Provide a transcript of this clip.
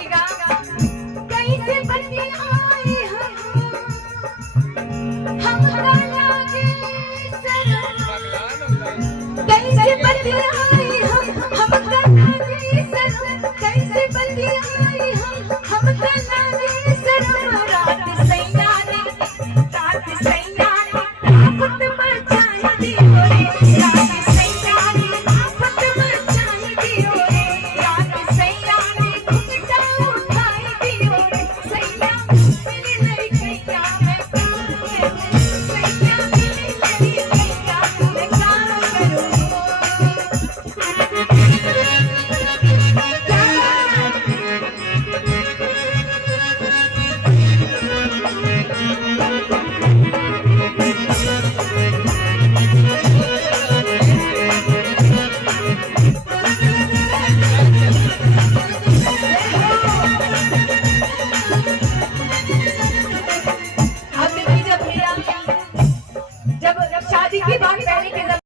देखिएगा कैसे बतियाई हम लागे शरम, कैसे बतियाई हम लागे शरम, कैसे बतियाई हम लागे शरम। रात सैया ने आफत मचाई दियो रे, रात सैया ने आफत मचाई दियो रे, रात सैया ने घुंघटा उठाई दियो रे। सैया मेरी लड़किया मैं क्या करूं, सैया मेरी लड़किया मैं क्या करूं। अब देखिए जब भैया जब शादी की बात पहले के जब